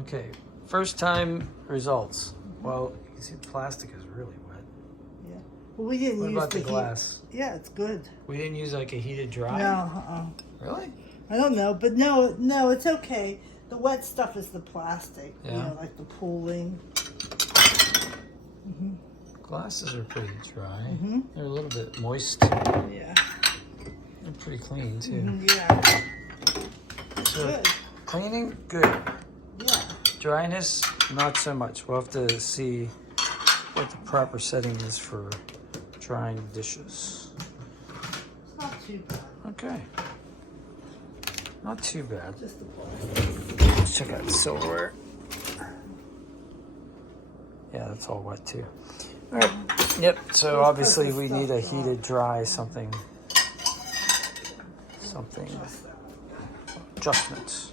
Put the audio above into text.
Okay, first time results. Well, you can see the plastic is really wet. Yeah. Well, we didn't What use about the glass? Yeah, it's good. We didn't use like a heated dry? No, Really? I don't know, but no, it's okay. The wet stuff is the plastic, Yeah. you know, like the pooling. Glasses are pretty dry. Mm-hmm. They're a little bit moist. Yeah. They're pretty clean too. Yeah. So, Good. cleaning, good. Yeah. Dryness, not so much. We'll have to see what the proper setting is for drying dishes. It's not too bad. Okay. Not too bad. Just the plastic. Let's check out the silverware. Yeah, that's all wet too. All right. Yep. So obviously we need a heated dry something. Adjustments.